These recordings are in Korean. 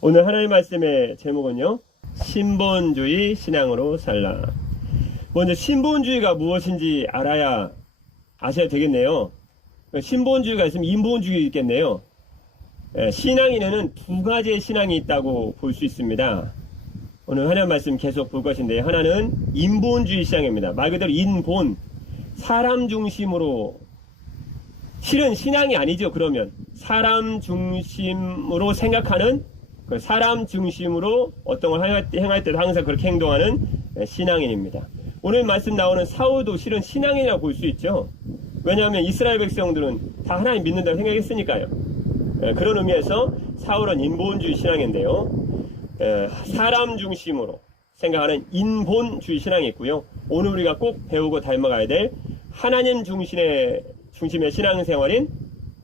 오늘 하나님 말씀의 제목은요, 신본주의 신앙으로 살라. 먼저 신본주의가 무엇인지 아셔야 되겠네요. 신본주의가 있으면 인본주의가 있겠네요. 신앙인에는 두 가지의 신앙이 있다고 볼 수 있습니다. 오늘 하나님 말씀 계속 볼 것인데, 하나는 인본주의 신앙입니다. 말 그대로 인본, 사람 중심으로, 실은 신앙이 아니죠. 그러면 사람 중심으로 생각하는, 사람 중심으로 어떤 걸 행할 때도 항상 그렇게 행동하는 신앙인입니다. 오늘 말씀 나오는 사울도 실은 신앙인이라고 볼 수 있죠. 왜냐하면 이스라엘 백성들은 다 하나님 믿는다고 생각했으니까요. 그런 의미에서 사울은 인본주의 신앙인데요. 사람 중심으로 생각하는 인본주의 신앙이 있고요. 오늘 우리가 꼭 배우고 닮아가야 될 하나님 중심의 신앙생활인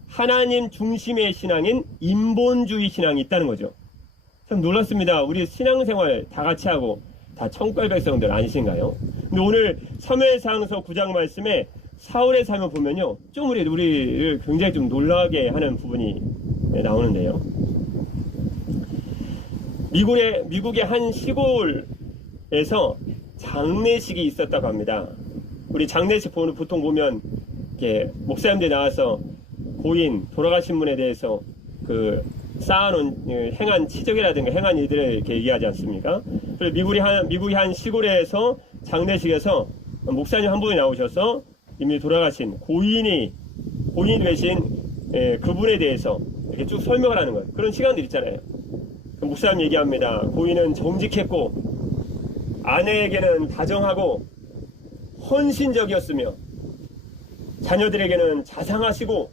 하나님 중심의 신앙인 인본주의 신앙이 있다는 거죠. 참 놀랐습니다. 우리 신앙생활 다 같이 하고 다 천국갈 백성들 아니신가요? 근데 오늘 사무엘상서 9장 말씀에 사울의 삶을 보면요, 좀 우리를 굉장히 좀 놀라게 하는 부분이 나오는데요. 미국의 한 시골에서 장례식이 있었다고 합니다. 우리 장례식 보통 보면 이렇게 목사님들이 나와서 고인 돌아가신 분에 대해서 쌓아놓은 행한 치적이라든가 행한 일들을 이렇게 얘기하지 않습니까? 그리고 미국의 한 시골에서 장례식에서 목사님 한 분이 나오셔서 이미 돌아가신 고인 되신 그분에 대해서 이렇게 쭉 설명을 하는 거예요. 그런 시간들 있잖아요. 목사님 얘기합니다. 고인은 정직했고 아내에게는 다정하고 헌신적이었으며 자녀들에게는 자상하시고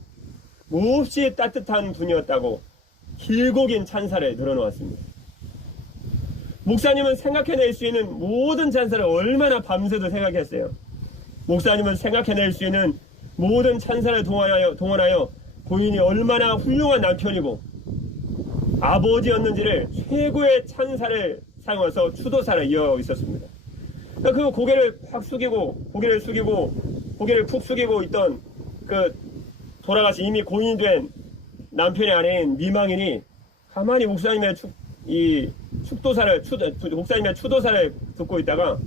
몹시 따뜻한 분이었다고 길고 긴 찬사를 늘어놓았습니다. 목사님은 생각해낼 수 있는 모든 찬사를 얼마나 밤새도 생각했어요. 목사님은 생각해낼 수 있는 모든 찬사를 동원하여 고인이 얼마나 훌륭한 남편이고 아버지였는지를 최고의 찬사를 사용해서 추도사를 이어가고 있었습니다. 그 고개를 푹 숙이고 있던 돌아가신 이미 고인이 된 남편의 아내인 미망인이 가만히 목사님의 추도사를 듣고 있다가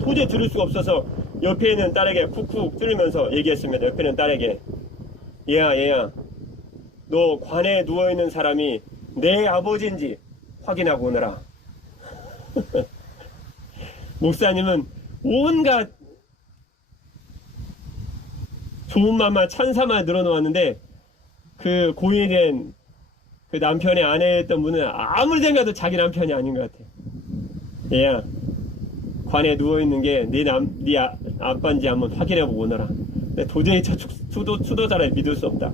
도저히 들을 수가 없어서 옆에 있는 딸에게 쿡쿡 뚫리면서 얘기했습니다. 옆에 있는 딸에게, 얘야, 너 관에 누워있는 사람이 내 아버지인지 확인하고 오너라. 목사님은 온갖 좋은 말만 찬사만 늘어놓았는데 그 고인이 된 그 남편의 아내였던 분은 아무리 생각해도 자기 남편이 아닌 것 같아. 얘야, 관에 누워있는 게 네 아빠인지 한번 확인해보고 오너라. 도저히 추도자를 믿을 수 없다.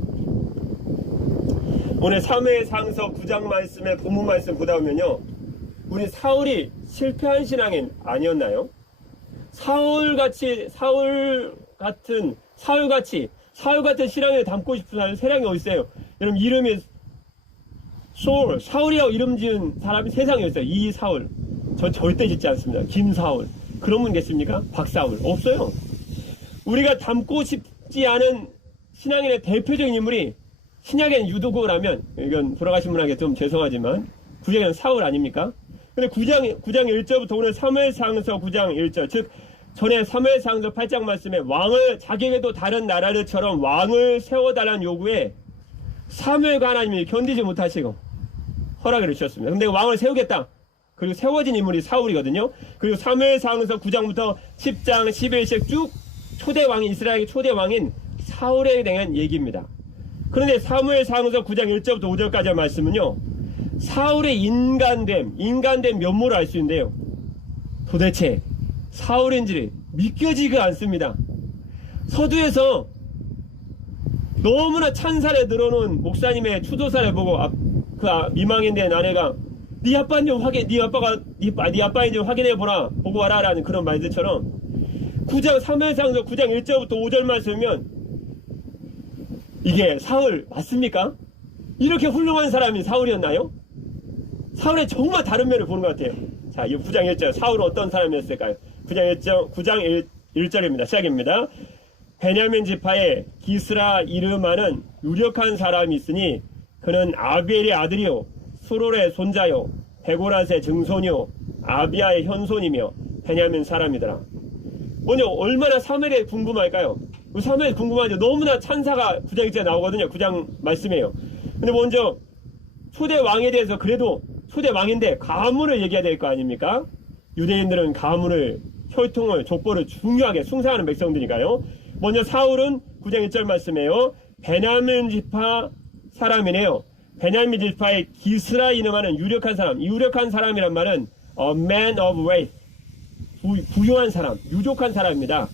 오늘 사무엘상서 9장 말씀의 본문 말씀 보다 보면요, 우리 사울이 실패한 신앙인 아니었나요? 사울 같은 신앙을 담고 싶은 사람이 어디 있어요? 여러분, 이름이 사울이라고 이름 지은 사람이 세상에 있어요. 이 사울. 저 절대 짓지 않습니다. 김사울. 그런 분 계십니까? 박사울. 없어요. 우리가 담고 싶지 않은 신앙인의 대표적인 인물이 신약엔 유도구라면, 이건 돌아가신 분에게 좀 죄송하지만 구약에는 사울 아닙니까? 근데 9장 1절부터 오늘 사무엘상서 9장 1절, 즉 전에 사무엘상서 8장 말씀에 자기에게도 다른 나라들처럼 왕을 세워달라는 요구에 사무엘과 하나님이 견디지 못하시고 허락을 주셨습니다. 근데 왕을 세우겠다. 그리고 세워진 인물이 사울이거든요. 그리고 사무엘상서 9장부터 10장 11절 쭉 이스라엘의 초대 왕인 사울에 대한 얘기입니다. 그런데 사무엘상서 9장 1절부터 5절까지의 말씀은요, 사울의 인간됨 면모를 알 수 있는데요, 도대체 사울인지 믿겨지지가 않습니다. 서두에서 너무나 찬사를 늘어놓은 목사님의 추도사를 보고 미망인 된 아내가 네 아빠인지 확인해보라, 보고 와라라는 그런 말들처럼 사무엘상서 9장 1절부터 5절 말씀이면 이게 사울 맞습니까? 이렇게 훌륭한 사람이 사울이었나요? 사울의 정말 다른 면을 보는 것 같아요. 자, 이 9장 1절, 사울은 어떤 사람이었을까요? 9장 1절입니다. 시작입니다. 베냐민 지파에 기스라 이르마는 유력한 사람이 있으니 그는 아비엘의 아들이요 수롤의 손자요 베고라스의 증손이요 아비아의 현손이며 베냐민 사람이더라. 먼저 얼마나 사무엘이 궁금할까요? 사무엘 궁금하죠. 너무나 찬사가 9장 1절에 나오거든요. 9장 말씀이에요. 근데 먼저 초대 왕에 대해서 그래도 초대 왕인데 가문을 얘기해야 될 거 아닙니까? 유대인들은 가문을, 혈통을, 족보를 중요하게 숭상하는 백성들이니까요. 먼저 사울은 9장 1절 말씀이에요. 베냐민 지파 사람이네요. 베냐민 지파의 기스라 이름하는 유력한 사람. 유력한 사람이란 말은 a man of wealth, 부유한 사람, 유족한 사람입니다.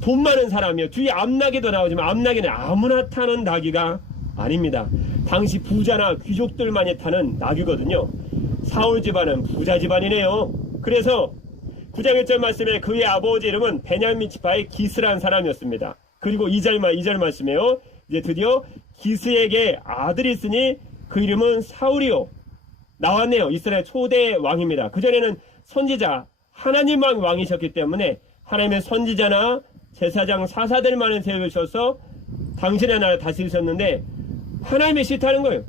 돈 많은 사람이요. 뒤에 암나귀도 나오지만 암나귀는 아무나 타는 나귀가 아닙니다. 당시 부자나 귀족들만이 타는 나귀거든요. 사울 집안은 부자 집안이네요. 그래서 9장 1절 말씀에 그의 아버지 이름은 베냐민 지파의 기스라는 사람이었습니다. 그리고 2절 말씀에요. 이제 드디어 기스에게 아들이 있으니 그 이름은 사울이요. 나왔네요. 이스라엘 초대 왕입니다. 그전에는 선지자, 하나님만 왕이셨기 때문에 하나님의 선지자나 제사장, 사사들만을 세우셔서 당신의 나라 다스리셨는데 하나님이 싫다는 거예요.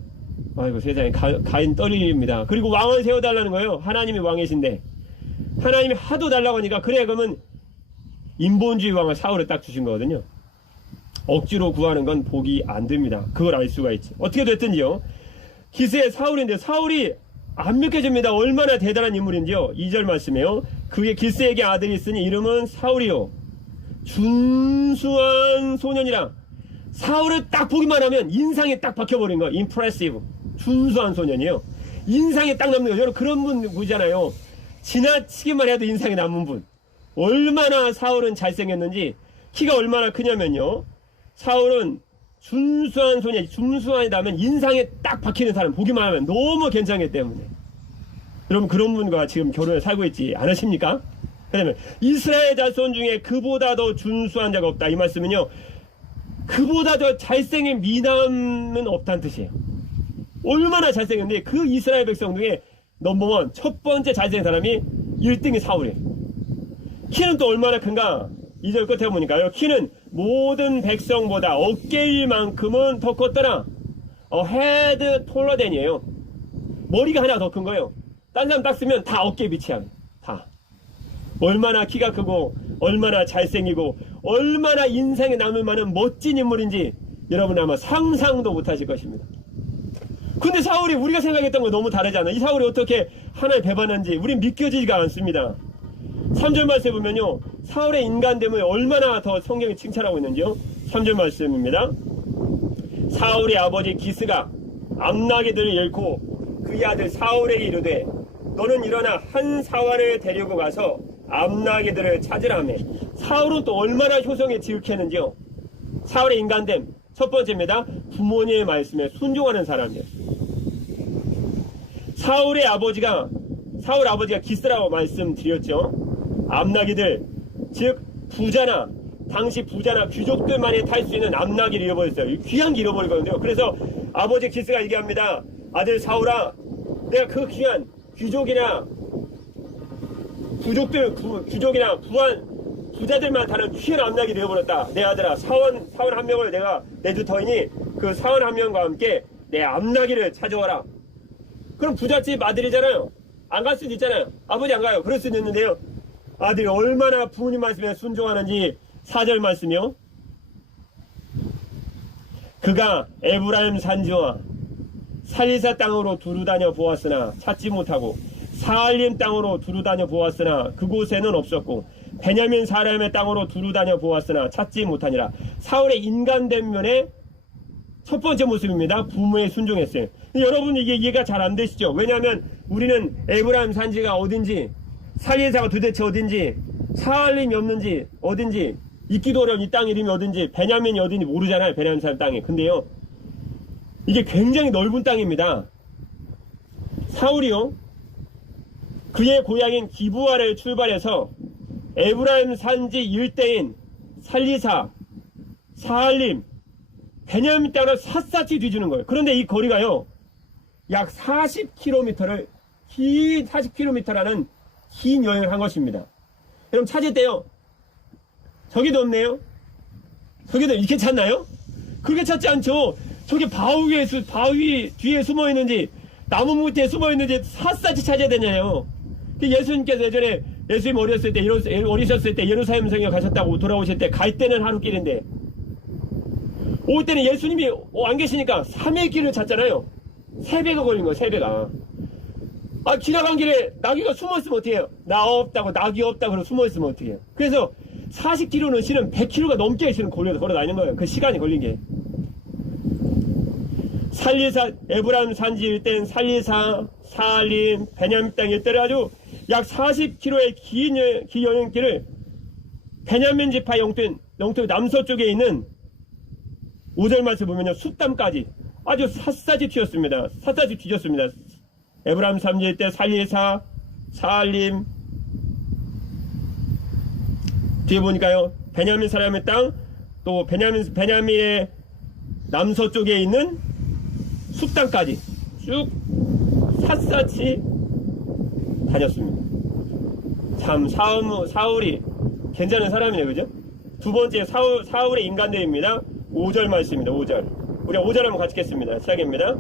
아이고 세상에 가인 떨립니다. 그리고 왕을 세워달라는 거예요. 하나님이 왕이신데 하나님이 하도 달라고 하니까 그래 그러면 인본주의 왕을 사울에 딱 주신 거거든요. 억지로 구하는 건 복이 안 됩니다. 그걸 알 수가 있지. 어떻게 됐든지요. 기스의 사울인데 사울이 안 믿겨집니다. 얼마나 대단한 인물인지요. 2절 말씀이에요. 그의 기스에게 아들이 있으니 이름은 사울이요. 준수한 소년이라. 사울을 딱 보기만 하면 인상에 딱 박혀버린 거예요. impressive. 준수한 소년이에요. 인상에 딱 남는 거예요. 여러분 그런 분 보잖아요. 지나치기만 해도 인상에 남은 분. 얼마나 사울은 잘생겼는지 키가 얼마나 크냐면요. 사울은 준수한 소년이 준수하다면 인상에 딱 박히는 사람 보기만 하면 너무 괜찮기 때문에 여러분 그런 분과 지금 결혼을 살고 있지 않으십니까? 그 다음에 이스라엘 자손 중에 그보다 더 준수한 자가 없다. 이 말씀은요 그보다 더 잘생긴 미남은 없다는 뜻이에요. 얼마나 잘생겼는데 그 이스라엘 백성 중에 넘버원 첫 번째 잘생긴 사람이 1등이 사울이에요. 키는 또 얼마나 큰가? 2절 끝에 보니까요. 키는 모든 백성보다 어깨일만큼은 더 컸더라. 헤드 톨러덴이에요. 머리가 하나 더 큰 거예요. 딴 사람 딱 쓰면 다 어깨에 비치야. 다. 얼마나 키가 크고 얼마나 잘생기고 얼마나 인생에 남을 만한 멋진 인물인지 여러분 아마 상상도 못하실 것입니다. 근데 사울이 우리가 생각했던 거 너무 다르잖아. 이 사울이 어떻게 하나님 배반한지 우린 믿겨지지가 않습니다. 3절 말씀에 보면요. 사울의 인간됨을 얼마나 더 성경이 칭찬하고 있는지요. 3절 말씀입니다. 사울의 아버지 기스가 암나귀들을 잃고 그의 아들 사울에게 이르되 너는 일어나 한 사활을 데리고 가서 암나귀들을 찾으라며. 사울은 또 얼마나 효성에 지극했는지요. 사울의 인간됨 첫 번째입니다. 부모님의 말씀에 순종하는 사람이에요. 사울 아버지가 기스라고 말씀드렸죠. 암나귀들 즉 부자나 당시 부자나 귀족들만이 탈 수 있는 암나귀를 잃어버렸어요. 귀한 게 잃어버리거든요. 그래서 아버지 기스가 얘기합니다. 아들 사울아, 내가 그 귀한 귀족이나 부자들만 타는 귀한 암나귀를 잃어버렸다. 내 아들아, 사원 한 명을 내가 내줄 터이니 그 사원 한 명과 함께 내 암나귀를 찾아와라. 그럼 부잣집 아들이잖아요. 안 갈 수도 있잖아요. 아버지 안 가요. 그럴 수도 있는데요. 아들이 얼마나 부모님 말씀에 순종하는지 4절 말씀이요. 그가 에브라임 산지와 살리사 땅으로 두루다녀 보았으나 찾지 못하고 사알림 땅으로 두루다녀 보았으나 그곳에는 없었고 베냐민 사람의 땅으로 두루다녀 보았으나 찾지 못하니라. 사울의 인간된 면의 첫 번째 모습입니다. 부모에 순종했어요. 여러분 이게 이해가 잘 안 되시죠? 왜냐하면 우리는 에브라임 산지가 어딘지 살리사가 도대체 어딘지 사알림이 없는지 어딘지 있기도 어려운 이 땅 이름이 어딘지 베냐민이 어딘지 모르잖아요. 베냐민 사람 땅이. 근데요 이게 굉장히 넓은 땅입니다. 사울이요 그의 고향인 기브아를 출발해서 에브라임 산지 일대인 살리사, 사알림, 베냐민 땅을 샅샅이 뒤주는 거예요. 그런데 이 거리가요 약 40km를 긴 40km라는 긴 여행을 한 것입니다. 여러분 찾을 때요 저기도 없네요. 저기도 이렇게 찾나요? 그렇게 찾지 않죠. 저기 바위 뒤에 숨어 있는지 나무 밑에 숨어 있는지 샅샅이 찾아야 되냐요. 예수님께서 예전에 예수님 어리셨을 때 예루살렘 성에 가셨다고 돌아오실 때 갈 때는 하루 길인데 올 때는 예수님이 안 계시니까 3일 길을 찾잖아요. 3배가 걸린 거예요. 3배가. 지나간 길에 나귀가 숨어있으면 어떻게 해요? 나귀 없다고 그러고 숨어있으면 어떻게 해요? 그래서 40km는 실은 100km가 넘게 실은 걸어 다니는 거예요. 그 시간이 걸린 게. 에브라임 산지 일대는 살리사, 사알림, 베냐민 땅 일대를 아주 약 40km의 긴 여행길을 베냐민 지파 영토 남서쪽에 있는 5절 말씀 보면요. 숫담까지 아주 샅샅이 튀었습니다. 샅샅이 뒤졌습니다. 에브라임 산지 일대 살리사, 사알림, 뒤에 보니까요. 베냐민 사람의 땅, 또 베냐민의 남서쪽에 있는 숲땅까지 쭉 샅샅이 다녔습니다. 참 사울이 괜찮은 사람이네요. 그죠? 두 번째 사울의 인간대입니다. 5절 말씀입니다. 5절. 우리가 5절 한번 같이 읽겠습니다. 시작입니다.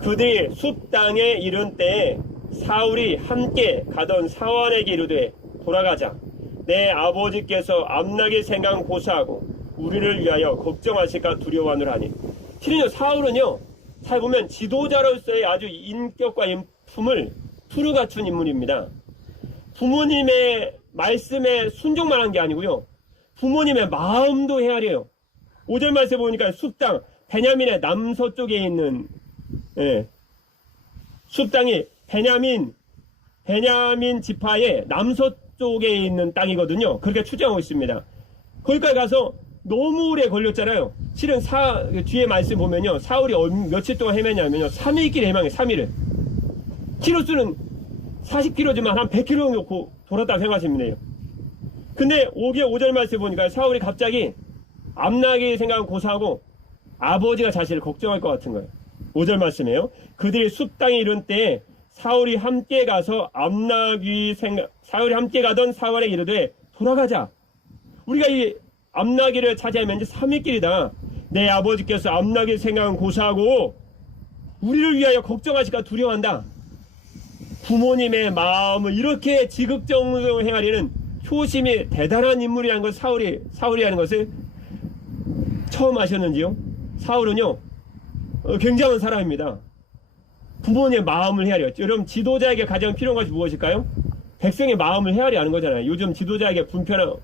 그들이 숲땅에 이른 때에 사울이 함께 가던 사환에게 이르되 돌아가자. 내 아버지께서 암나기 생각 고사하고 우리를 위하여 걱정하실까 두려워하노라 하니. 실은요, 사울은요, 잘 보면 지도자로서의 아주 인격과 인품을 투루 갖춘 인물입니다. 부모님의 말씀에 순종만 한 게 아니고요, 부모님의 마음도 헤아려요. 5절 말씀 보니까 숲땅, 베냐민의 남서쪽에 있는, 숲땅이 베냐민 지파의 남서쪽에 있는 땅이거든요. 그렇게 추정하고 있습니다. 거기까지 가서 너무 오래 걸렸잖아요. 실은 뒤에 말씀 보면요, 사울이 며칠 동안 헤매냐면요, 3일길 헤매요. 3일을. 키로수는 40km지만 한 100km 놓고 돌았다고 생각하시면 돼요. 근데 5절 말씀 보니까 사울이 갑자기 암나기 생각을 고사하고 아버지가 자신을 걱정할 것 같은 거예요. 5절 말씀이에요. 그들이 숲땅에 이른 때에 사울이 함께 가던 사울에게 이르되 돌아가자. 우리가 이 암나기를 차지하면 이제 3일길이다. 내 아버지께서 암나기 생각은 고사하고 우리를 위하여 걱정하실까 두려워한다. 부모님의 마음을 이렇게 지극정성으로 행하려는 효심이 대단한 인물이라는 걸 사울이라는 것을 처음 아셨는지요? 사울은요, 굉장한 사람입니다. 부모님의 마음을 헤아려. 여러분, 지도자에게 가장 필요한 것이 무엇일까요? 백성의 마음을 헤아려 하는 거잖아요. 요즘 지도자에게 불편하는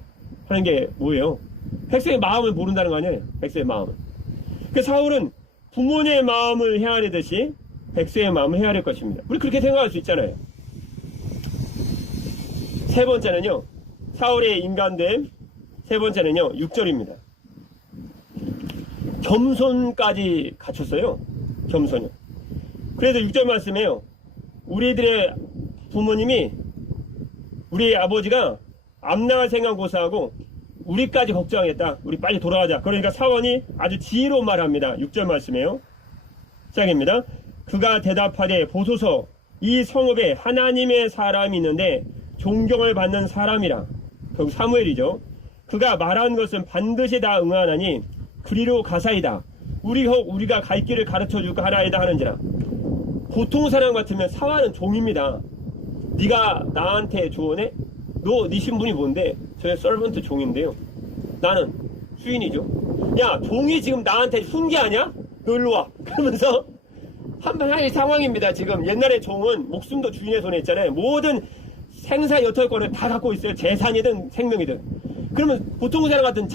게 뭐예요? 백성의 마음을 모른다는 거 아니에요? 백성의 마음을. 그 사울은 부모님의 마음을 헤아리듯이 백성의 마음을 헤아릴 것입니다. 우리 그렇게 생각할 수 있잖아요. 세 번째는요, 사울의 인간됨. 세 번째는요, 6절입니다. 겸손까지 갖췄어요. 겸손이요. 그래서 6절 말씀에요. 우리들의 부모님이, 우리 아버지가 암나갈 생각 고사하고 우리까지 걱정하겠다. 우리 빨리 돌아가자. 그러니까 사원이 아주 지혜로운 말을 합니다. 6절 말씀이에요. 시작입니다. 그가 대답하되 보소서, 이 성읍에 하나님의 사람이 있는데 존경을 받는 사람이라. 결국 사무엘이죠. 그가 말한 것은 반드시 다 응하나니 그리로 가사이다. 우리가 갈 길을 가르쳐 줄까 하나이다 하는지라. 보통 사람 같으면 사환은 종입니다. 네가 나한테 조언해? 네 신분이 뭔데? 저의 서번트 종인데요. 나는 주인이죠. 야, 종이 지금 나한테 훈계하냐? 너 일로 와. 그러면서 한번 할 상황입니다. 지금 옛날에 종은 목숨도 주인의 손에 있잖아요. 모든 생사 여탈권을 다 갖고 있어요. 재산이든 생명이든. 그러면 보통 사람 같은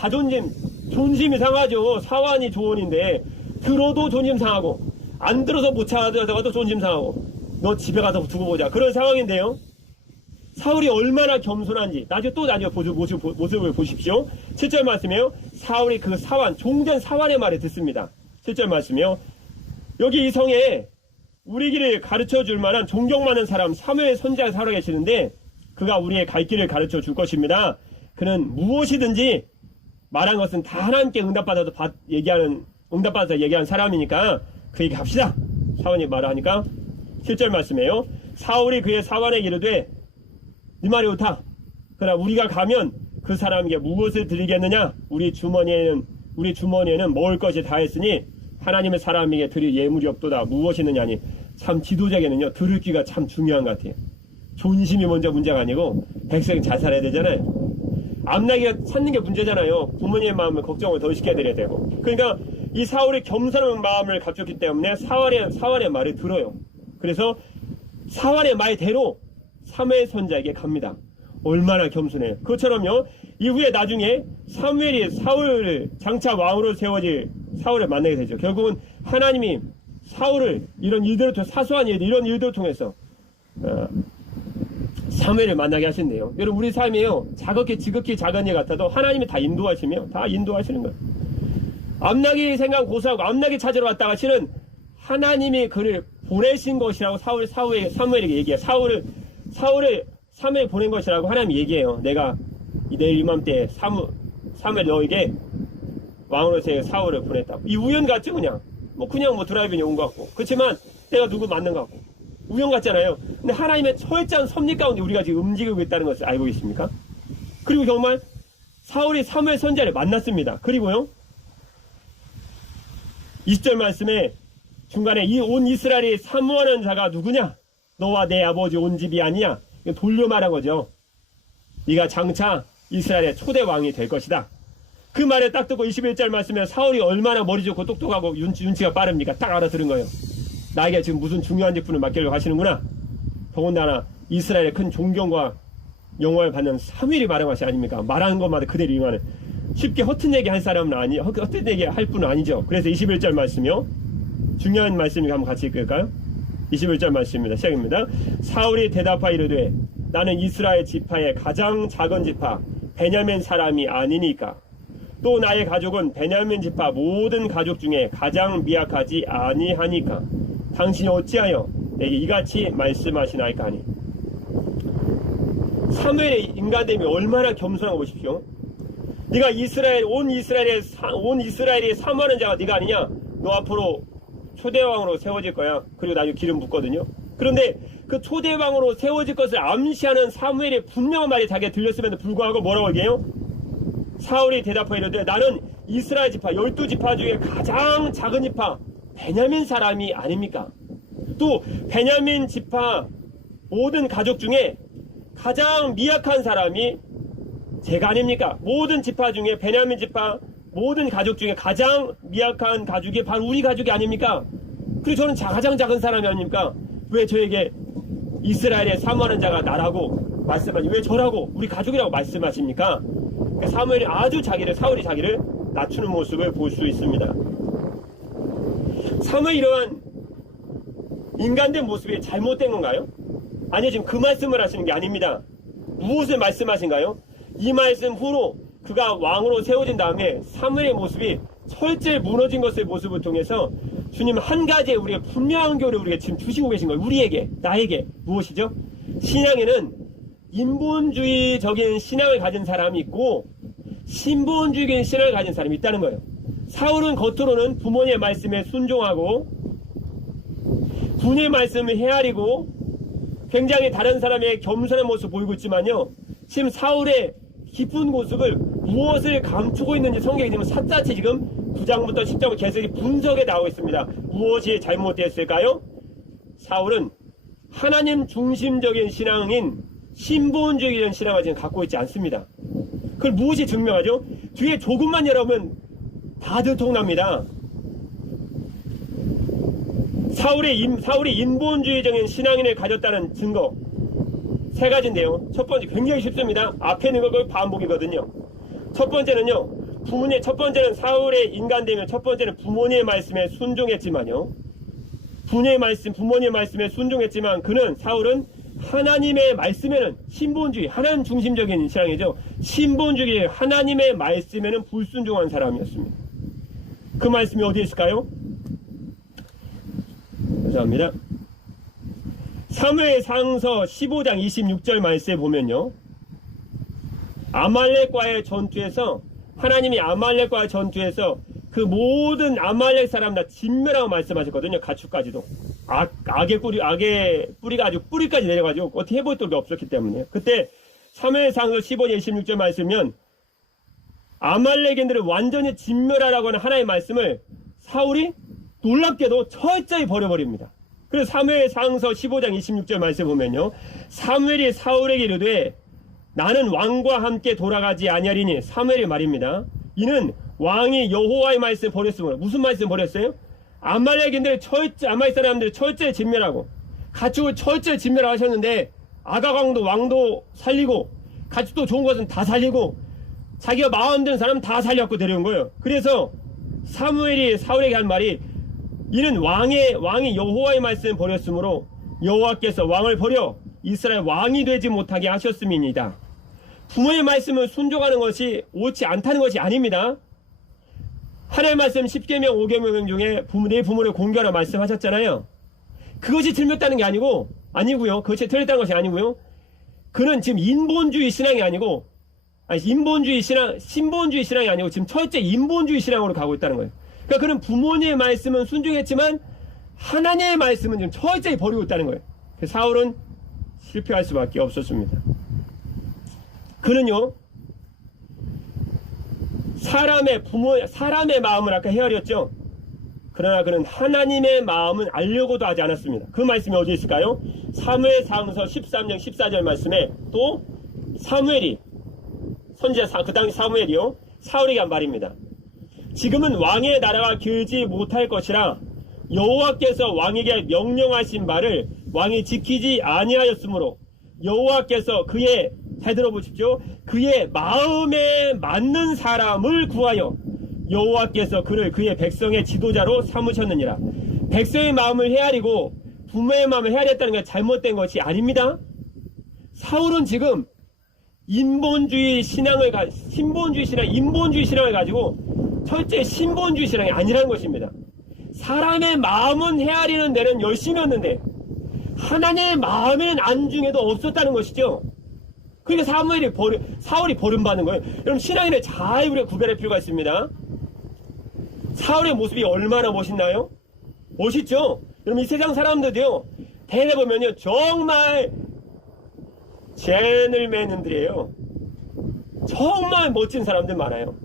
존심이 상하죠. 사환이 조언인데 들어도 존심 상하고 안 들어서 못 찾아가도 존심 상하고 너 집에 가서 두고 보자. 그런 상황인데요. 사울이 얼마나 겸손한지 나중에 모습을 보십시오. 7절 말씀이에요. 사울이 그 종된 사환의 말을 듣습니다. 7절 말씀이요. 여기 이 성에 우리 길을 가르쳐 줄 만한 존경 많은 사람 사무엘 선지자가 살아 계시는데 그가 우리의 갈 길을 가르쳐 줄 것입니다. 그는 무엇이든지 말한 것은 다 하나님께 응답받아서 얘기하는 사람이니까 그에게 갑시다. 사원이 말하니까 7절 말씀이에요. 사울이 그의 사환에게 이르되 네 말이 옳다. 그러나 우리가 가면 그 사람에게 무엇을 드리겠느냐? 우리 주머니에는 먹을 것이 다 했으니 하나님의 사람에게 드릴 예물이 없도다. 무엇이 있느냐니. 참 지도자에게는요, 들을 귀가 참 중요한 것 같아요. 존심이 먼저 문제가 아니고 백성이 잘 살아야 되잖아요. 암나기가 찾는 게 문제잖아요. 부모님의 마음을 걱정을 더 시켜드려야 되고. 그러니까 이 사울이 겸손한 마음을 갖췄기 때문에 사울의 말을 들어요. 그래서 사울의 말대로 사무엘 선지자에게 갑니다. 얼마나 겸손해요. 그것처럼요, 이후에 나중에 사무엘이 사울을 장차 왕으로 세워질 사울을 만나게 되죠. 결국은 하나님이 사울을 이런 일들을 통해, 사소한 일들, 이런 일들을 통해서 사무엘을 만나게 하신대요. 여러분, 우리 삶이요, 지극히 작은 일 같아도 하나님이 다 인도하시며 다 인도하시는 거예요. 암나기 생각 고수하고 암나기 찾으러 왔다가 실은 하나님이 그를 보내신 것이라고 사무엘에게 얘기해요. 사무엘 보낸 것이라고 하나님이 얘기해요. 내가 내일 이맘때 사무엘 너에게 왕으로 세 사울을 보냈다고. 이 우연 같죠, 그냥 뭐 드라이브에 온 것 같고. 그렇지만 내가 누구 만난 것 같고. 우연 같잖아요. 근데 하나님의 철저한 섭리 가운데 우리가 지금 움직이고 있다는 것을 알고 계십니까? 그리고 정말 사울이 사무엘 선지자를 만났습니다. 그리고요, 20절 말씀에 중간에 이 온 이스라엘이 사모하는 자가 누구냐? 너와 내 아버지 온 집이 아니냐? 돌려 말한 거죠. 네가 장차 이스라엘의 초대 왕이 될 것이다. 그 말을 딱 듣고 21절 말씀에 사울이 얼마나 머리 좋고 똑똑하고 윤치가 빠릅니까? 딱 알아들은 거예요. 나에게 지금 무슨 중요한 직분을 맡기려고 하시는구나. 더군다나 이스라엘의 큰 존경과 영광을 받는 사무엘이 말한 것이 아닙니까? 말하는 것마다 그대로 임하는, 쉽게 허튼 얘기 할 사람은 헛된 얘기 할 분은 아니죠. 그래서 21절 말씀이요, 중요한 말씀이니까 한번 같이 읽을까요? 21절 말씀입니다. 시작입니다. 사울이 대답하여 이르되 나는 이스라엘 지파의 가장 작은 지파 베냐민 사람이 아니니까 또 나의 가족은 베냐민 지파 모든 가족 중에 가장 미약하지 아니하니까 당신이 어찌하여 내게 이같이 말씀하시나이까 하니. 사무엘의 인간됨이 얼마나 겸손하고 보십시오. 네가 온 이스라엘이 사모하는 자가 네가 아니냐? 너 앞으로 초대왕으로 세워질 거야. 그리고 나중에 기름 붓거든요. 그런데 그 초대왕으로 세워질 것을 암시하는 사무엘의 분명한 말이 자기가 들렸음에도 불구하고 뭐라고 얘기해요? 사울이 대답하여 이르되 나는 이스라엘 지파 12지파 중에 가장 작은 지파 베냐민 사람이 아닙니까? 또 베냐민 지파 모든 가족 중에 가장 미약한 사람이 제가 아닙니까? 모든 지파 중에 베냐민 지파 모든 가족 중에 가장 미약한 가족이 바로 우리 가족이 아닙니까? 그리고 저는 가장 작은 사람이 아닙니까? 왜 저에게 이스라엘의 사모하는 자가 나라고 말씀하시, 왜 저라고 우리 가족이라고 말씀하십니까? 사울이 사울이 자기를 낮추는 모습을 볼 수 있습니다. 사무엘이 이러한 인간된 모습이 잘못된 건가요? 아니요, 지금 그 말씀을 하시는 게 아닙니다. 무엇을 말씀하신가요? 이 말씀 후로 그가 왕으로 세워진 다음에 사무엘의 모습이 철저히 무너진 것의 모습을 통해서 주님 한 가지의 우리가 분명한 교를 우리가 지금 주시고 계신 거예요. 우리에게, 나에게. 무엇이죠? 신앙에는 인본주의적인 신앙을 가진 사람이 있고 신본주의적인 신앙을 가진 사람이 있다는 거예요. 사울은 겉으로는 부모님의 말씀에 순종하고 군의 말씀을 헤아리고 굉장히 다른 사람의 겸손한 모습을 보이고 있지만요, 지금 사울의 깊은 모습을 무엇을 감추고 있는지 성경이 지금 샅샅이 지금 9장부터 10장부터 계속 분석에 나오고 있습니다. 무엇이 잘못됐을까요? 사울은 하나님 중심적인 신앙인 신본주의적인 신앙을 지금 갖고 있지 않습니다. 그걸 무엇이 증명하죠? 뒤에 조금만 열어보면 다 들통납니다. 사울이 인본주의적인 신앙인을 가졌다는 증거 세 가지인데요. 첫 번째, 굉장히 쉽습니다. 앞에 있는 거 반복이거든요. 첫 번째는요, 첫 번째는 사울의 인간되면 첫 번째는 부모님의 말씀에 순종했지만요. 부모님의 말씀에 순종했지만 사울은 하나님의 말씀에는 신본주의, 하나님 중심적인 신앙이죠. 신본주의, 하나님의 말씀에는 불순종한 사람이었습니다. 그 말씀이 어디에 있을까요? 감사합니다. 사무엘상서 15장 26절 말씀에 보면요, 아말렉과의 전투에서 하나님이 아말렉과의 전투에서 그 모든 아말렉 사람 다 진멸하고 말씀하셨거든요. 가축까지도. 악의 뿌리가 아주 뿌리까지 내려가지고 어떻게 해볼 도가 없었기 때문에. 그때 사무엘상서 15장 26절 말씀이면 아말렉인들을 완전히 진멸하라고 하는 하나님의 말씀을 사울이 놀랍게도 철저히 버려버립니다. 그래서 사무엘상서 15장 26절 말씀 보면요, 사무엘이 사울에게 이르되 나는 왕과 함께 돌아가지 아니하리니, 사무엘의 말입니다. 이는 왕이 여호와의 말씀 버렸으므로. 무슨 말씀 버렸어요? 아말렉인들 아말렉 사람들 철저히 진멸하고 가축을 철저히 진멸하셨는데, 아가광도 왕도 살리고 가축도 좋은 것은 다 살리고 자기가 마음 드는 사람 다 살렸고 데려온 거예요. 그래서 사무엘이 사울에게 한 말이, 이는 왕이 여호와의 말씀을 버렸으므로 여호와께서 왕을 버려 이스라엘 왕이 되지 못하게 하셨음이니이다. 부모의 말씀을 순종하는 것이 옳지 않다는 것이 아닙니다. 하나님의 말씀 10계명 5계명 중에 내 부모를 공경하라 말씀하셨잖아요. 그것이 틀렸다는 게 아니고요. 그것이 틀렸다는 것이 아니고요. 그는 지금 인본주의 신앙이 아니고, 신본주의 신앙이 아니고 지금 철저히 인본주의 신앙으로 가고 있다는 거예요. 그러니까 그는 부모님의 말씀은 순종했지만 하나님의 말씀은 지금 철저히 버리고 있다는 거예요. 그래서 사울은 실패할 수밖에 없었습니다. 그는요, 사람의 마음을 아까 헤아렸죠. 그러나 그는 하나님의 마음은 알려고도 하지 않았습니다. 그 말씀이 어디 있을까요? 사무엘상서 13장 14절 말씀에 또 사무엘이 선지자, 그 당시 사무엘이요, 사울에게 한 말입니다. 지금은 왕의 나라가 길지 못할 것이라 여호와께서 왕에게 명령하신 바를 왕이 지키지 아니하였으므로 여호와께서 잘 들어보십시오, 그의 마음에 맞는 사람을 구하여 여호와께서 그를 그의 백성의 지도자로 삼으셨느니라. 백성의 마음을 헤아리고 부모의 마음을 헤아렸다는 게 잘못된 것이 아닙니다. 사울은 지금 인본주의 신앙을 가지고 철저히 신본주의 신앙이 아니라는 것입니다. 사람의 마음은 헤아리는 데는 열심히 했는데 하나님의 마음에는 안중에도 없었다는 것이죠. 그러니까 사울이 버림받는 거예요. 여러분, 신앙인을 잘 우리가 구별할 필요가 있습니다. 사울의 모습이 얼마나 멋있나요? 멋있죠? 여러분, 이 세상 사람들도요, 대해보면요, 정말 젠틀맨들이에요. 정말 멋진 사람들 많아요.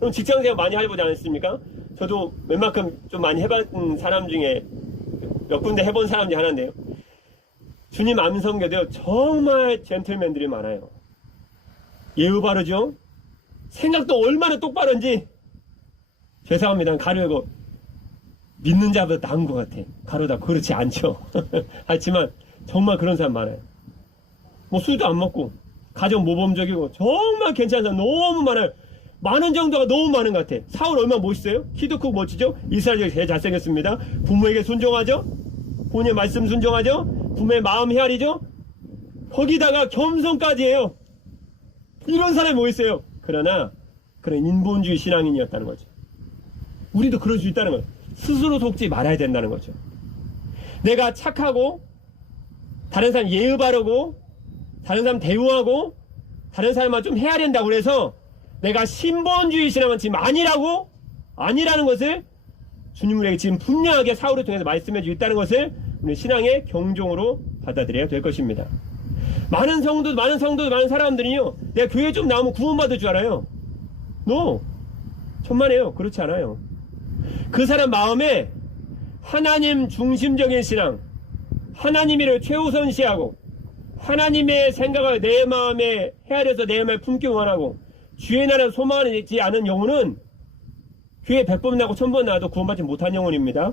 그럼 직장생활 많이 해보지 않았습니까? 저도 웬만큼 좀 많이 해본 사람 중에 몇 군데 해본 사람 중에 하나인데요. 주님 암성교도요, 정말 젠틀맨들이 많아요. 예의 바르죠? 생각도 얼마나 똑바른지. 죄송합니다. 가려고 믿는 자보다 나은 것 같아. 가로다 그렇지 않죠. 하지만 정말 그런 사람 많아요. 뭐 술도 안 먹고 가정 모범적이고 정말 괜찮은 사람 너무 많아요. 많은 정도가 너무 많은 것 같아. 사울 얼마나 멋있어요? 키도 크고 멋지죠? 이스라엘이 제일 잘생겼습니다. 부모에게 순종하죠? 부모의 말씀 순종하죠? 부모의 마음 헤아리죠? 거기다가 겸손까지 해요. 이런 사람이 뭐 있어요? 그러나 그런 인본주의 신앙인이었다는 거죠. 우리도 그럴 수 있다는 거예요. 스스로 속지 말아야 된다는 거죠. 내가 착하고 다른 사람 예의 바르고 다른 사람 대우하고 다른 사람만 좀 헤아린다고 그래서 내가 신본주의 신앙은 지금 아니라는 것을 주님 우리에게 지금 분명하게 사울을 통해서 말씀해 주고 있다는 것을 우리 신앙의 경종으로 받아들여야 될 것입니다. 많은 사람들이요, 내가 교회 좀 나오면 구원받을 줄 알아요. 천만에요. 그렇지 않아요. 그 사람 마음에 하나님 중심적인 신앙, 하나님을 최우선시하고 하나님의 생각을 내 마음에 헤아려서 내 마음에 품기 원하고 주의 나라를 소망하지 않은 영혼은 교회 100번 나고 1000번 나와도 구원받지 못한 영혼입니다.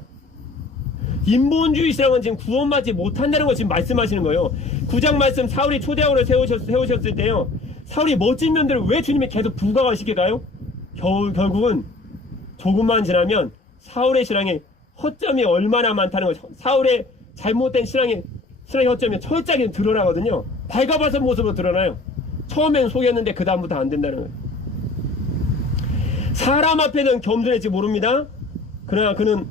인본주의 신앙은 지금 구원받지 못한다는 걸 지금 말씀하시는 거예요. 9장 말씀 사울이 초대왕으로 세우셨을 때요, 사울이 멋진 면들을 왜 주님이 계속 부각을 시킬까요? 결국은 조금만 지나면 사울의 신앙의 허점이 얼마나 많다는 거죠. 사울의 잘못된 신앙의 허점이 철저하게 드러나거든요. 밝아봐서 모습으로 드러나요. 처음엔 속였는데 그 다음부터 안 된다는 거예요. 사람 앞에는 겸손할지 모릅니다. 그러나 그는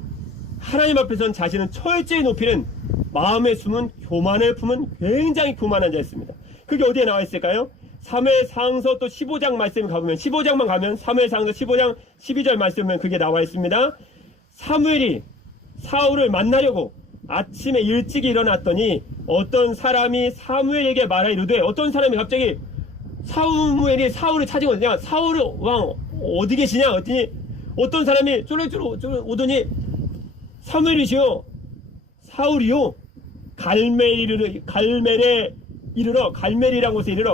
하나님 앞에서는 자신은 철저히 높이는 마음에 숨은 교만을 품은 굉장히 교만한 자였습니다. 그게 어디에 나와 있을까요? 사무엘상서 또 15장 말씀을 가보면, 15장만 가면 사무엘상서 15장 12절 말씀은 그게 나와 있습니다. 사무엘이 사울을 만나려고 아침에 일찍 일어났더니 어떤 사람이 사무엘에게 말하 이르되, 어떤 사람이 갑자기 사무엘이 사울을 찾으거든요. 사울 왕 어디 계시냐? 어떤 사람이 쫄쫄 오더니 사무엘이시요 사울이요 갈멜이라는 곳에 이르러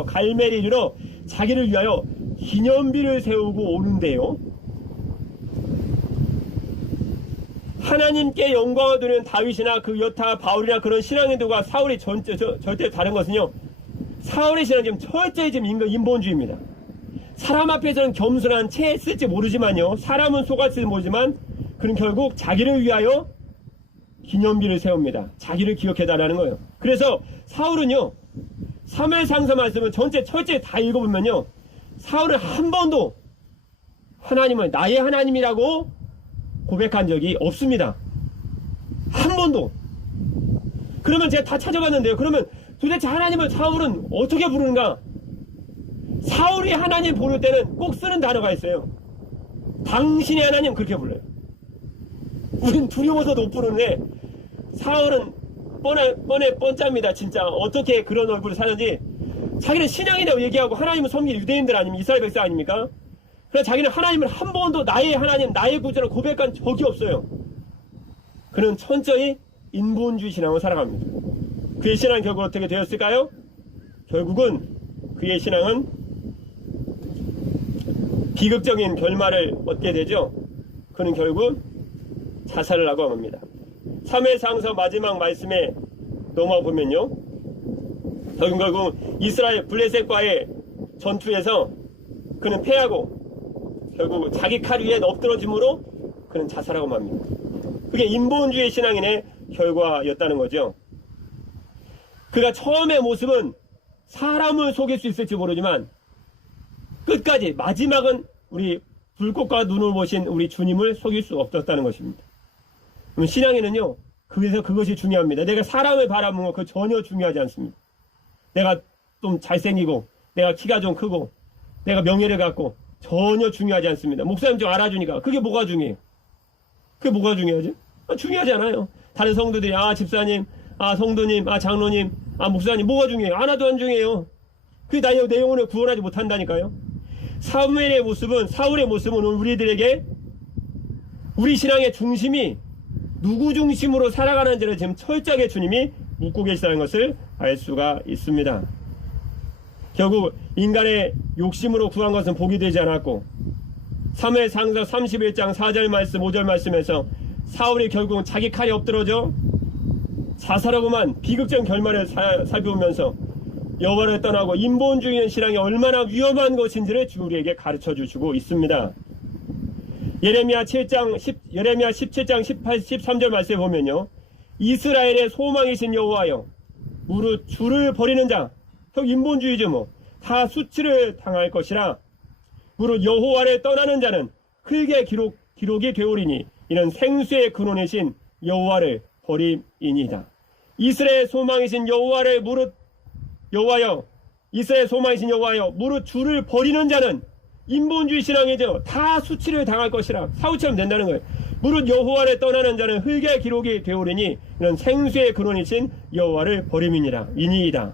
갈멜에 이르러 자기를 위하여 기념비를 세우고 오는데요. 하나님께 영광을 드리는 다윗이나 그 여타 바울이나 그런 신앙인들과 사울이 절대 다른 것은요, 사울의 신앙은 지금 철저히 지금 인본주의입니다. 사람 앞에서는 겸손한 채 쓸지 모르지만요, 사람은 속았을지 모르지만 그는 결국 자기를 위하여 기념비를 세웁니다. 자기를 기억해달라는 거예요. 그래서 사울은요, 사무엘상서 말씀을 전체 철저히 다 읽어보면요, 사울은 한 번도 하나님을 나의 하나님이라고 고백한 적이 없습니다. 한 번도. 그러면 제가 다 찾아봤는데요, 그러면 도대체 하나님을 사울은 어떻게 부르는가? 사울이 하나님 부를 때는 꼭 쓰는 단어가 있어요. 당신의 하나님, 그렇게 불러요. 우린 두려워서 못 부르는데 사울은 뻔짭니다. 진짜 어떻게 그런 얼굴을 사는지. 자기는 신앙이라고 얘기하고 하나님을 섬기는 유대인들 아니면 이스라엘 백성 아닙니까? 그래서 자기는 하나님을 한 번도 나의 하나님, 나의 구주라고 고백한 적이 없어요. 그는 철저히 인본주의 신앙을 살아갑니다. 그의 신앙은 결국 어떻게 되었을까요? 결국은 그의 신앙은 비극적인 결말을 얻게 되죠. 그는 결국 자살을 하고 합니다. 3회상서 마지막 말씀에 넘어가 보면요, 결국 이스라엘 블레셋과의 전투에서 그는 패하고 결국 자기 칼 위에 엎드러짐으로 그는 자살하고 맙니다. 그게 인본주의 신앙인의 결과였다는 거죠. 그가 처음의 모습은 사람을 속일 수 있을지 모르지만 끝까지 마지막은 우리 불꽃과 눈을 보신 우리 주님을 속일 수 없었다는 것입니다. 그럼 신앙에는요, 그래서 그것이 중요합니다. 내가 사람을 바라보는 거 그거 전혀 중요하지 않습니다. 내가 좀 잘생기고 내가 키가 좀 크고 내가 명예를 갖고 전혀 중요하지 않습니다. 목사님 좀 알아주니까 그게 뭐가 중요해요? 그게 뭐가 중요하지? 중요하지 않아요. 다른 성도들이 집사님, 성도님, 장로님, 목사님 뭐가 중요해요? 하나도 안 중요해요. 그게 내 영혼을 구원하지 못한다니까요. 사무엘의 모습은, 사울의 모습은 우리들에게 우리 신앙의 중심이 누구 중심으로 살아가는지를 지금 철저하게 주님이 묻고 계시다는 것을 알 수가 있습니다. 결국 인간의 욕심으로 구한 것은 복이 되지 않았고, 사무엘상서 31장 4절 말씀 5절 말씀에서 사울이 결국은 자기 칼이 엎드러져 자살하고만 비극적인 결말을 살펴보면서 여호와를 떠나고 인본주의 신앙이 얼마나 위험한 것인지를 우리에게 가르쳐 주시고 있습니다. 예레미야 17장 18, 13절 말씀에 보면요, 이스라엘의 소망이신 여호와여, 무릇 주를 버리는 자, 인본주의죠 뭐, 다 수치를 당할 것이라. 무릇 여호와를 떠나는 자는 흙의 기록이 되오리니 이는 생수의 근원이신 여호와를 버림이니이다. 이스라엘 소망이신 여호와를 여호와여, 이스라엘 소망이신 여호와여, 무릇 주를 버리는 자는 인본주의 신앙이죠. 다 수치를 당할 것이라. 사울처럼 된다는 거예요. 무릇 여호와를 떠나는 자는 흙의 기록이 되오리니 이런 생수의 근원이신 여호와를 버림이니이다.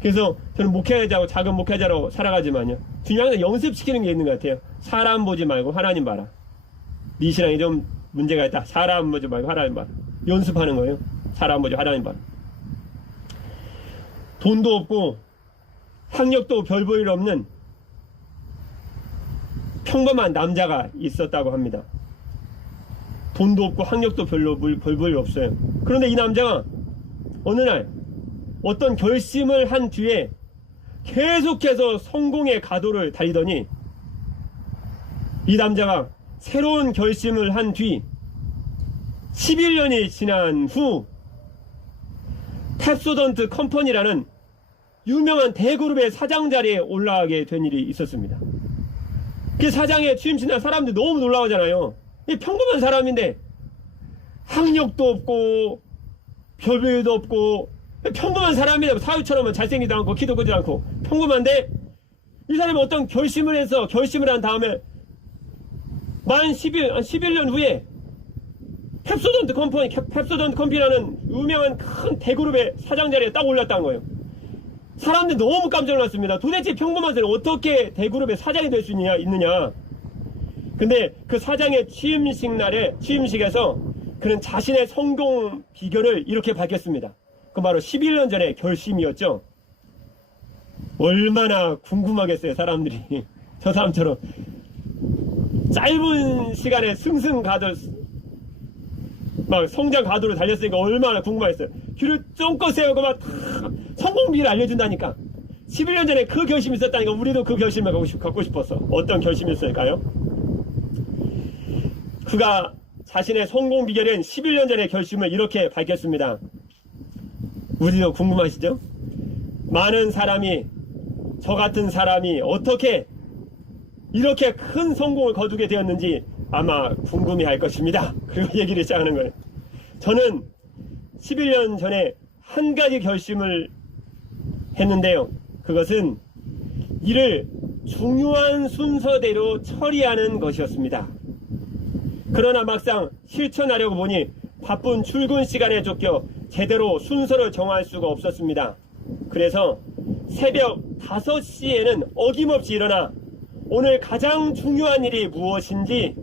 그래서 저는 목회자고 작은 목회자로 살아가지만요, 중요한 건 연습시키는 게 있는 것 같아요. 사람 보지 말고 하나님 봐라. 네 신앙이 좀 문제가 있다. 사람 보지 말고 하나님 봐라. 연습하는 거예요. 사람 보지 하나님 봐라. 돈도 없고 학력도 별 볼 일 없는 평범한 남자가 있었다고 합니다. 돈도 없고 학력도 별로 별 볼 일 없어요. 그런데 이 남자가 어느 날 어떤 결심을 한 뒤에 계속해서 성공의 가도를 달리더니, 이 남자가 새로운 결심을 한 뒤 11년이 지난 후 탭소던트 컴퍼니라는 유명한 대그룹의 사장 자리에 올라가게 된 일이 있었습니다. 그 사장에 취임시킨 사람들 너무 놀라워하잖아요. 평범한 사람인데 학력도 없고 별별도 없고 평범한 사람이다. 사유처럼 잘생기지도 않고 키도 크지 않고 평범한데, 이 사람이 어떤 결심을 한 다음에 만 11년 후에 펩소던트 컴퍼니라는 유명한 큰 대그룹의 사장 자리에 딱 올랐다는 거예요. 사람들이 너무 깜짝 놀랐습니다. 도대체 평범한 사람이 어떻게 대그룹의 사장이 될 수 있느냐. 근데 그 사장의 취임식에서 그는 자신의 성공 비결을 이렇게 밝혔습니다. 그 바로 11년 전의 결심이었죠. 얼마나 궁금하겠어요, 사람들이. 저 사람처럼 짧은 시간에 승승가도 막 성장 가도로 달렸으니까 얼마나 궁금했어요. 귀를 쫑긋 세우고 막 성공 비결을 알려준다니까. 11년 전에 그 결심이 있었다니까 우리도 그 결심을 갖고 싶었어. 어떤 결심이었을까요? 그가 자신의 성공 비결은 11년 전의 결심을 이렇게 밝혔습니다. 우리도 궁금하시죠? 많은 사람이, 저 같은 사람이 어떻게 이렇게 큰 성공을 거두게 되었는지 아마 궁금해 할 것입니다. 그리고 얘기를 시작하는 거예요. 저는 11년 전에 한 가지 결심을 했는데요. 그것은 일을 중요한 순서대로 처리하는 것이었습니다. 그러나 막상 실천하려고 보니 바쁜 출근 시간에 쫓겨 제대로 순서를 정할 수가 없었습니다. 그래서 새벽 5시에는 어김없이 일어나 오늘 가장 중요한 일이 무엇인지,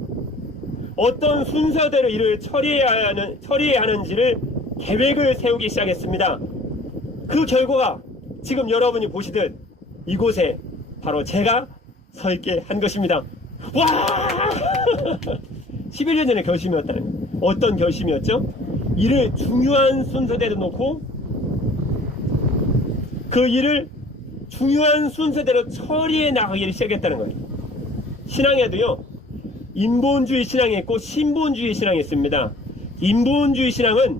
어떤 순서대로 일을 처리해야 하는지를 계획을 세우기 시작했습니다. 그 결과가 지금 여러분이 보시듯 이곳에 바로 제가 서 있게 한 것입니다. 와! 11년 전에 결심이었다는 거예요. 어떤 결심이었죠? 일을 중요한 순서대로 놓고 그 일을 중요한 순서대로 처리해 나가기를 시작했다는 거예요. 신앙에도요, 인본주의 신앙이 있고 신본주의 신앙이 있습니다. 인본주의 신앙은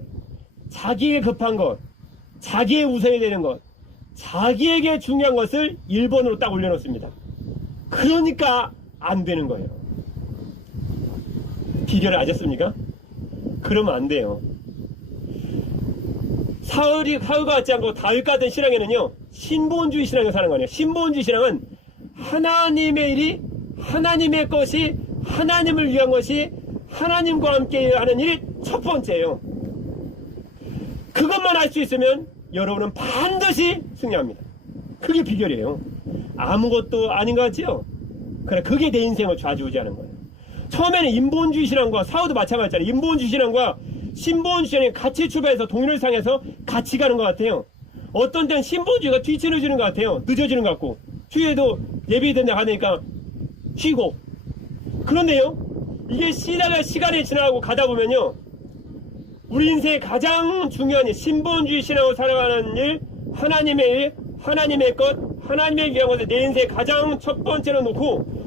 자기에게 급한 것, 자기의 우선이 되는 것, 자기에게 중요한 것을 1번으로 딱 올려놓습니다. 그러니까 안 되는 거예요. 비결을 아셨습니까? 그러면 안 돼요. 사울과 같지 않고 다윗과 같은 신앙에는요, 신본주의 신앙을 사는 거 아니에요. 신본주의 신앙은 하나님의 일이, 하나님의 것이, 하나님을 위한 것이, 하나님과 함께 하는 일이 첫 번째예요. 그것만 할 수 있으면 여러분은 반드시 승리합니다. 그게 비결이에요. 아무것도 아닌 것 같지요? 그래, 그게 내 인생을 좌지우지하는 거예요. 처음에는 인본주의 신앙과 사우도 마찬가지잖아요. 인본주의 신앙과 신본주의 신앙이 같이 출발해서 동일을 상해서 같이 가는 것 같아요. 어떤 때는 신본주의가 뒤처져지는 것 같아요. 늦어지는 것 같고, 주위에도 예배된다 하니까 쉬고. 그런데요, 이게 시간이 지나가고 가다 보면요, 우리 인생의 가장 중요한 일, 신본주의 신앙으로 살아가는 일, 하나님의 일, 하나님의 것, 하나님의 위한 것을 내 인생의 가장 첫 번째로 놓고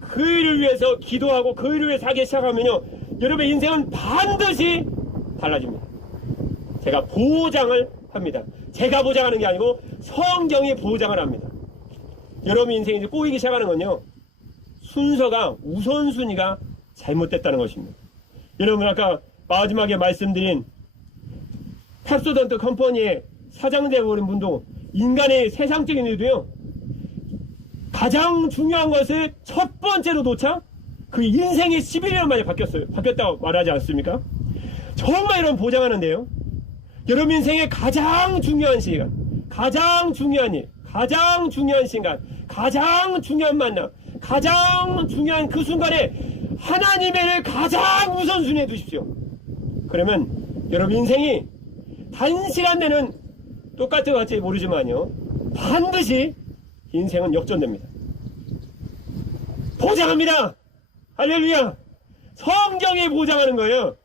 그 일을 위해서 기도하고 그 일을 위해서 하기 시작하면요, 여러분의 인생은 반드시 달라집니다. 제가 보장을 합니다. 제가 보장하는 게 아니고 성경이 보장을 합니다. 여러분 인생이 이제 꼬이기 시작하는 건요, 순서가, 우선순위가 잘못됐다는 것입니다. 여러분 아까 마지막에 말씀드린 탑소던트 컴퍼니의 사장되어버린 분도 인간의 세상적인 일도요, 가장 중요한 것을 첫 번째로 놓자 그 인생이 11년 만에 바뀌었다고 말하지 않습니까? 정말 이런 보장하는데요, 여러분 인생의 가장 중요한 시간, 가장 중요한 일, 가장 중요한 시간, 가장 중요한 만남, 가장 중요한 그 순간에 하나님의 일을 가장 우선순위에 두십시오. 그러면 여러분 인생이 단시간 내는 똑같은 것 같지 모르지만요, 반드시 인생은 역전됩니다. 보장합니다. 할렐루야. 성경이 보장하는 거예요.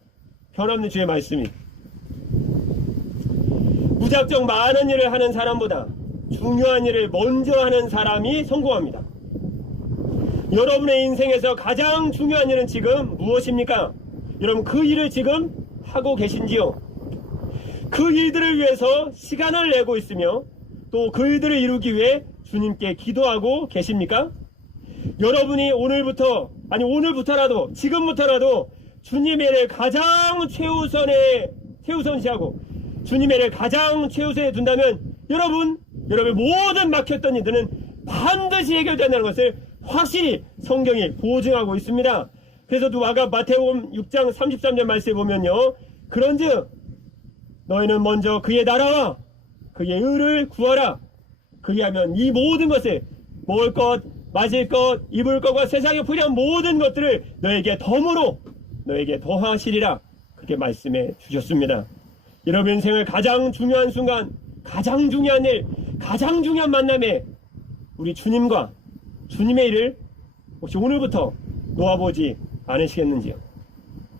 변함없는 주의 말씀이. 무작정 많은 일을 하는 사람보다 중요한 일을 먼저 하는 사람이 성공합니다. 여러분의 인생에서 가장 중요한 일은 지금 무엇입니까? 여러분 그 일을 지금 하고 계신지요? 그 일들을 위해서 시간을 내고 있으며 또 그 일들을 이루기 위해 주님께 기도하고 계십니까? 여러분이 오늘부터라도 지금부터라도 주님의 일을 가장 최우선시하고 주님의 일을 가장 최우선에 둔다면 여러분의 모든 막혔던 일들은 반드시 해결된다는 것을 확실히 성경이 보증하고 있습니다. 그래서 또 아까 마태복음 6장 33절 말씀에 보면요, 그런즉 너희는 먼저 그의 나라와 그의 의를 구하라. 그리하면 이 모든 것을, 먹을 것, 마실 것, 입을 것과 세상에 필요한 모든 것들을 너에게 덤으로 너에게 더하시리라. 그렇게 말씀해 주셨습니다. 여러분 인생을 가장 중요한 순간, 가장 중요한 일, 가장 중요한 만남에 우리 주님과 주님의 일을 혹시 오늘부터 놓아보지 않으시겠는지요?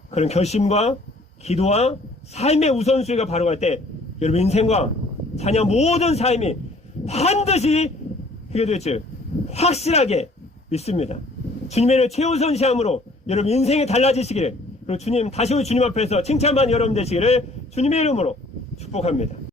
그런 결심과 기도와 삶의 우선순위가 바로 갈 때 여러분 인생과 자녀 모든 삶이 반드시 해결될 줄 확실하게 믿습니다. 주님의 일을 최우선시함으로 여러분 인생이 달라지시기를, 그리고 주님 다시 오실 주님 앞에서 칭찬받는 여러분 되시기를 주님의 이름으로 축복합니다.